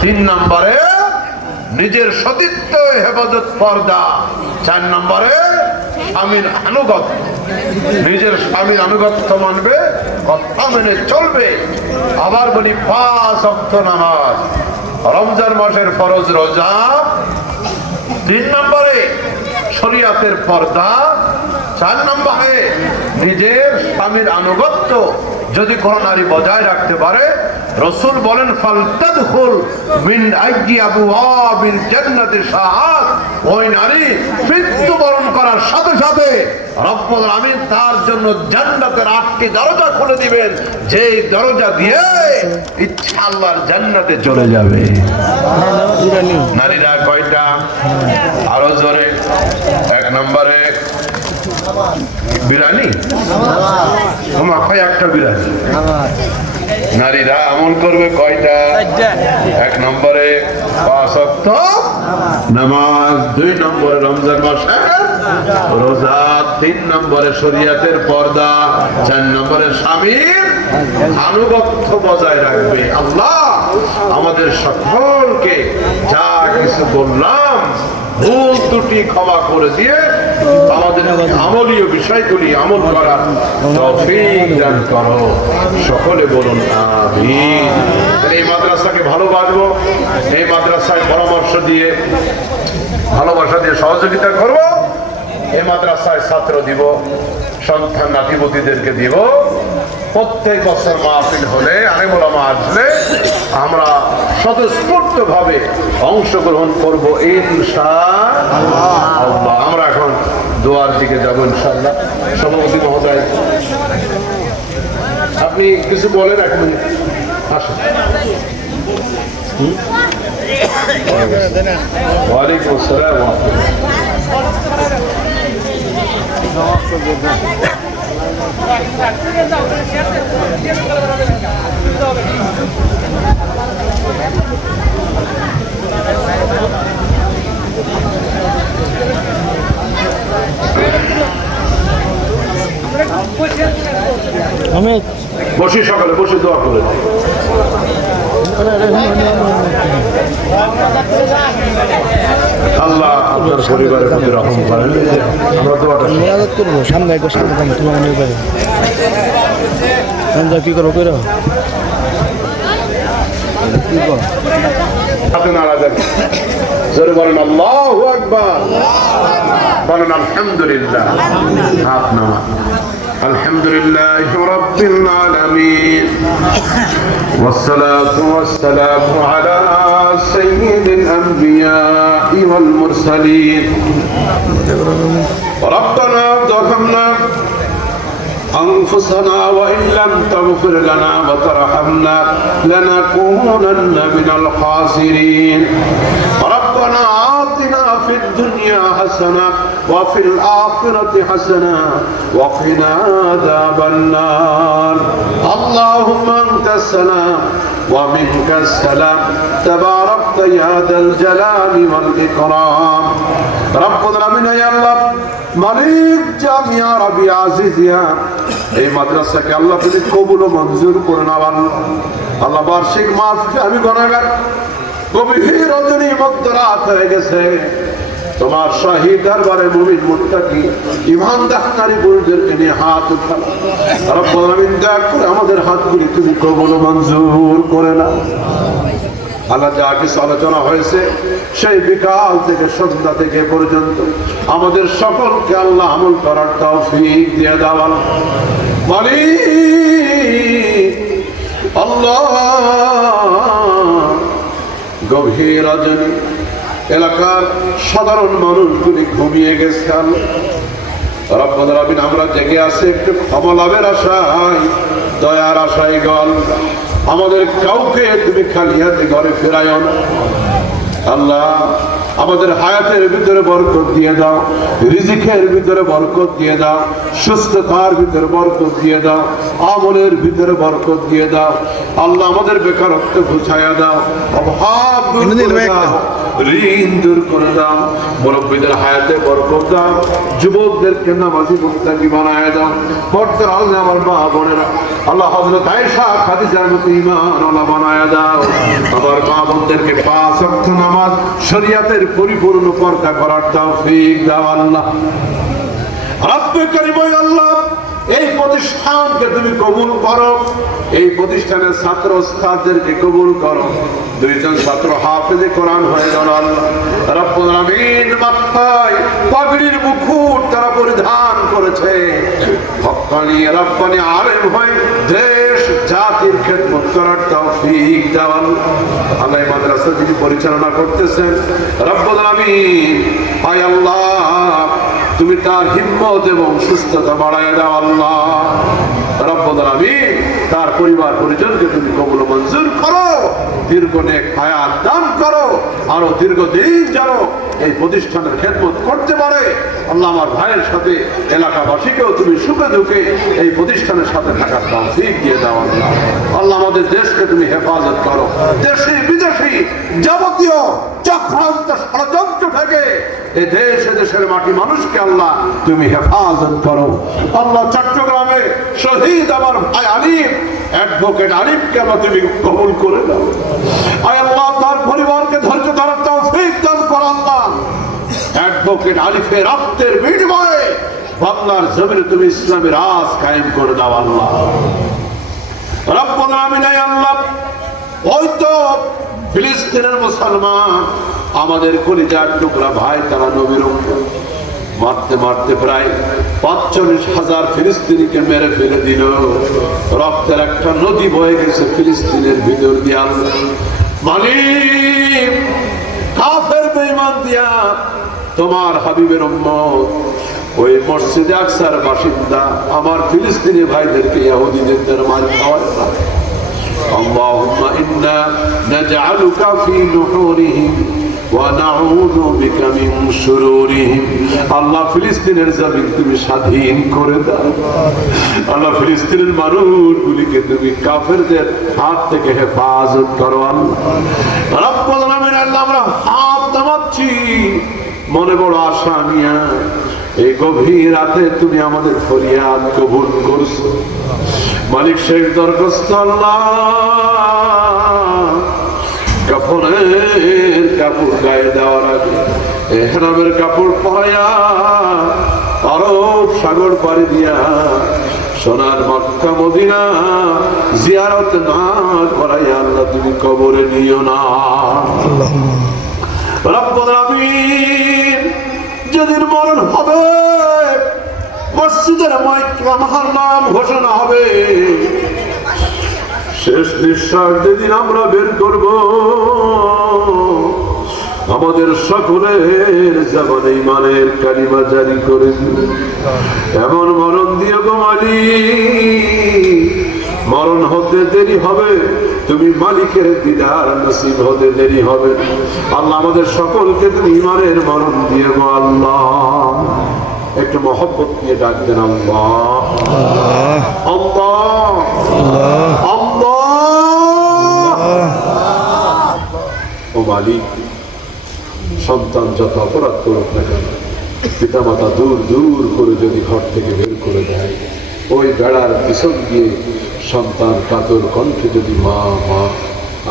তিন নম্বরে নিজের সতীত্ব হেফাজত পর্দা। চার নম্বরে স্বামীর আনুগত্য। নিজের স্বামীর আনুগত্য মানবে, কথা মেনে চলবে। আবার বলি, পাঁচ অক্ত নামাজ। রমজান মাসের ফরজ রোজা। তিন নম্বরে শরিয়াতের পর্দা। চার নম্বরে নিজের স্বামীর আনুগত্য। যদি কোন নারী বজায় রাখতে পারে, রসুল বলেন, ফালতাদখুল মিন আইয়ি আবওয়াবিল জান্নাতি সাআত ওই নারী মৃত্যুবরণ করার সাথে সাথে রব্বুল আমিন তার জন্য জান্নাতের আটটি দরজা খুলে দিবেন। যেই দরজা দিয়ে ইচ্ছা আল্লাহর জান্নাতে চলে যাবে। নারীরা কয়টা? আরও জোরে। এক নম্বরে বিরানি তোমার কয় একটা বিরানি নারীরা আমল করবে কয়টা? এক নম্বরে নামাজ, দুই নম্বরে রমজান রোজা, তিন নম্বরে শরিয়াতের পর্দা, চার নম্বরে স্বামীর আনুগত্য বজায় রাখবে। আল্লাহ আমাদের সকলকে যা কিছু বললাম ভুল ত্রুটি ক্ষমা করে দিয়ে আমাদের আমলীয় বিষয়গুলি আমল করার তফিক দান করো। সকলে বলুন, আমিন। এই মাদ্রাসাকে ভালোবাসবো, এই মাদ্রাসায় পরামর্শ দিয়ে, ভালোবাসা দিয়ে সহযোগিতা করব। এই মাদ্রাসায় ছাত্র দিব, সন্তান নাতিপতিদেরকে দিব। প্রত্যেক বছর মাহফিল হলে আলেমুলামা আসলে আমরা স্বতঃস্ফূর্ত ভাবে অংশগ্রহণ করব ইনশাআল্লাহ আমরা এখন দোয়ার দিকে যাব ইনশাআল্লাহ। সভাপতি মহোদয়, আপনি কিছু বলেন এক মিনিট। আসুন। ওয়ালাইকুম আসসালাম। বসে সকালে বসে দোয়া করে। আল্লাহ আপনার পরিবারের প্রতি রহম করেন। আমরা। মেরাজত করব সামনে একবার সামনে যাব তোমার মনে পারে কি করব কইরো কি নাড়া দেন জোরে বলেন আল্লাহু আকবার। বলেন আলহামদুলিল্লাহ। হাত নামা الحمد لله رب العالمين. والصلاة والسلام على سيد الأنبياء والمرسلين. ربنا ظلمنا أنفسنا وإن لم تغفر لنا وترحمنا لنكونن من الخاسرين. ربنا آتنا في الدنيا حسنة وفي الآخرة حسنة وقنا عذاب النار اللهم أنت السلام ومنك السلام تباركت يا ذا الجلال والإكرام رب العالمين يا الله মালিক জামিয়া রবি আজিজিয়া এই মাদ্রাসাকে আল্লাহ তুমি কবুল ও মঞ্জুর করে নেওয়ান আল্লাহ বার্ষিক মাস আমি গণাগার গভীর রজনী মধ্যরাত হয়ে গেছে। তোমার শাহী দরবারে মুমিন মুত্তাকি ইমান দাহনারি বুজুর্গকে নিয়ে হাত উঠানো রব্বুল আলামিন দয়া করে আমাদের হাতগুলি তুমি কবুল মঞ্জুর করে নাও। আল্লাহ যা কিছু আলোচনা হয়েছে, সেই বিকাল থেকে সন্ধ্যা থেকে পর্যন্ত আমাদের সকলকে আল্লাহ আমল করার তৌফিক দিয়ে দেওয়াল বলি, আল্লাহ। গভীর রজনী এলাকার সাধারণ মানুষগুলি ঘুমিয়ে গেছে আমরা জেগে আছি একটু ক্ষমা লাভের আশায়, দয়ার আশায় গল আমাদের কাউকে তুমি খালি হাতে ঘরে ফেরায় আল্লাহ আমাদের হায়াতের ভিতরে বরকত দিয়ে দাও রিজিকের ভিতরে বরকত দিয়ে দাও সুস্থতার ভিতরে বরকত দিয়ে দাও আমলের ভিতরে বরকত দিয়ে দাও। আল্লাহ আমাদের বেকারত্ব ঘুছাইয়া দাও। অভাব ঋণ দূর করে দাও। মুরব্বীদের হায়াতে বরকত দাও। যুবকদেরকে নামাজি মুক্তাকি বানায় দাও। পর্দার আল্লাহ আমার মা বোনেরা, আল্লাহ হযরত আয়েশা, খাদিজার মতো ঈমান আল্লাহ বানায় দাও। আমার মা বোনদেরকে পাঁচ ওয়াক্ত নামাজ শরীয়তের পরিপূর্ণ পর্দা করার তৌফিক দাও আল্লাহ। রব্বে করিম আল্লাহ এই প্রতিষ্ঠানকে তুমি কবুল করো। এই প্রতিষ্ঠানের ছাত্র ওস্তাদদেরকে কবুল করো। দুইজন ছাত্র হাফেজে কোরআন হয়ে গেল রব্বুল আমিন মাথায় পাগড়ির মুকুট তারা পরিধান করেছে। হক্কানি রব্বানি আলেম হয়ে দেশ, জাতির খেদমত করার তৌফিক দাও আল্লাহ। মাদ্রাসা যিনি পরিচালনা করতেছেন, রব্বুল আমিন হায় আল্লাহ তুমি তার হিম্মত এবং সুস্থতা বাড়ায় দাও আল্লাহ। রব্বুল আলামিন তার পরিবার পরিজনকে তুমি কবুল মঞ্জুর করো। দীর্ঘ নেক হায়াত দান করো। আরও দীর্ঘদিন যেন এই প্রতিষ্ঠানের খেদমত করতে পারে। আল্লাহ আমার ভাইয়ের সাথে এলাকাবাসীকেও তুমি সুখে দুঃখে এই প্রতিষ্ঠানের সাথে থাকার তৌফিক দিয়ে দাও আল্লাহ। আল্লাহ আমাদের দেশকে তুমি হেফাজত করো। দেশি, বিদেশি, যাবতীয় চক্রান্ত ষড়যন্ত্র থেকে এই দেশ দেশের মাটি মানুষকে আল্লাহ তুমি হেফাজত করো। আল্লাহ চট্টগ্রামে শহীদ আমার ভাই আলিম অ্যাডভোকেট আল্লাহ তুমি কবুল করে দাও তার পরিবারকে ধৈর্য ধরার দান করো আল্লাহ। অ্যাডভোকেট আলিফের রক্তের বিনিময়ে বাংলার তুমি ইসলামের কায়েম করে দাও আল্লাহ। মুসলমান, আমাদের কলিজার টুকরা ভাই তারা নবীর। মারতে মারতে প্রায় পাঁচচল্লিশ হাজার ফিলিস্তিনিকে মেরে ফেলে দিল রক্তের একটা নদী বয়ে গেছে ফিলিস্তিনের ভিতর দিয়ে আল্লাহ মালিক কাফের বেঈমান দিয়া তোমার হাবিবের উম্মত ওই মসজিদে আকসার বাসিন্দা আমার ফিলিস্তিনি ভাইদেরকে ইহুদিদের মার খাওয়ায় না اللهم إنا نجعلك في نحورهم আল্লাহ ফিলিস্তিনের জমিন তুমি স্বাধীন করে দাও। আল্লাহ ফিলিস্তিনের তুমি কাফেরদের হাত থেকে হেফাজত করো আল্লাহ। হাত মনে বড় আশা নিয়া, এই গভীর রাতে তুমি আমাদের ফরিয়াদ কবুল করছ। মালিক শেখ দরখাস্ত আল্লাহ। কাপড় গায়ে দেওয়ার আগে এহরামের কাপড় পরাইয়া আরব সাগর পাড়ি দিয়া সোনার মক্কা মদিনা জিয়ারত না করাইয়া আল্লাহ তুমি কবরে নিও না। রব্বুল আমিন, যেদিন মরণ হবে, মসজিদের মাইকে আমার নাম ঘোষণা হবে। শেষ নিঃশ্বাস যেদিন আমরা বের করব আমাদের সকলের যেমন ইমানের কালিমা জারি করে এমন মরণ দিয়ে গো মালিক। মরণ হতে দেরি হবে, তুমি মালিকের দিদার নসিব হতে দেরি হবে। আল্লাহ আমাদের সকলকে তুমি ইমানের মরণ দিয়ে গো আল্লাহ। একটু মহব্বত নিয়ে ডাক দেন আল্লাহ। আল্লাহ। আল্লাহ। ও মালিক। সন্তান যত অপরাধ করুক না কেন, পিতামাতা দূর দূর করে যদি ঘর থেকে বের করে দেয়, ওই বেড়ার পিছন দিয়ে সন্তান কাতর কণ্ঠে যদি, মা মা,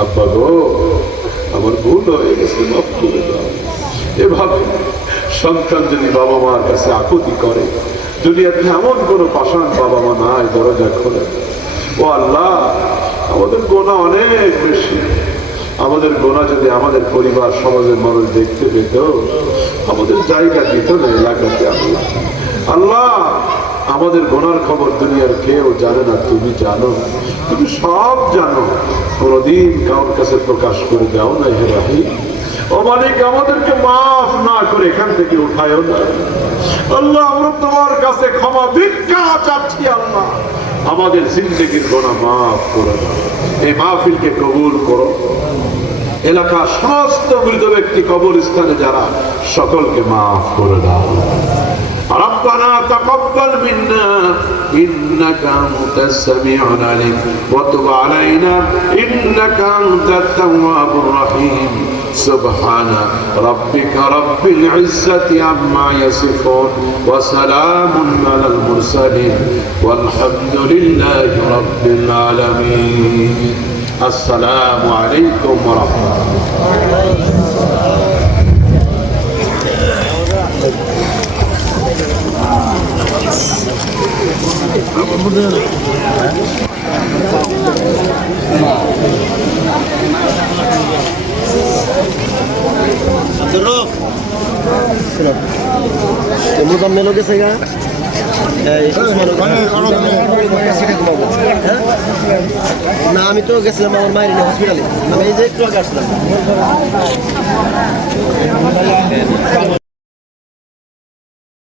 আব্বা গো, আমার ভুল হয়ে গেছে, মাফ করে দাও। এভাবে সন্তান যদি বাবা মার কাছে আকুতি করে যদি দুনিয়াতে এমন কোনো পাষাণ বাবা মা নাই, দরজা খোলে। ও আল্লাহ, আমাদের গোনা অনেক বেশি। আমাদের গোনা যদি আমাদের পরিবার, সমাজের মানুষ দেখতে পেত, আমাদের জায়গা দিত না এলাকাতে আল্লাহ। আল্লাহ, আমাদের গোনার খবর দুনিয়ার কেউ জানে না, তুমি জানো। তুমি সব জানো। কোনোদিন কারোর কাছে প্রকাশ করে দাও না হে রাহি ও মালিক, আমাদেরকে মাফ না করে এখান থেকে উঠায়ও না। আল্লাহ, আমরা তোমার কাছে ক্ষমা ভিক্ষা চাচ্ছি, আল্লাহ। আমাদের জিন্দগির গোনা মাফ করে দাও এই মাহফিলকে কবুল করো। এলাকার সমস্ত মৃত ব্যক্তি কবরস্থানে যারা সকলকে মাফ করে দাও ربنا تقبل منا إنك أنت السميع العليم وتب علينا إنك أنت التواب الرحيم سبحان ربك رب العزة عما يصفون وسلام على المرسلين والحمد لله رب العالمين السلام عليكم ورحمة الله. عبد الرف تمو ضمنه لو كسيها হ্যাঁ? না আমি তো গেছিলাম আমার মায়ের হসপিটালে আমি এই যে একটু আগে আসলাম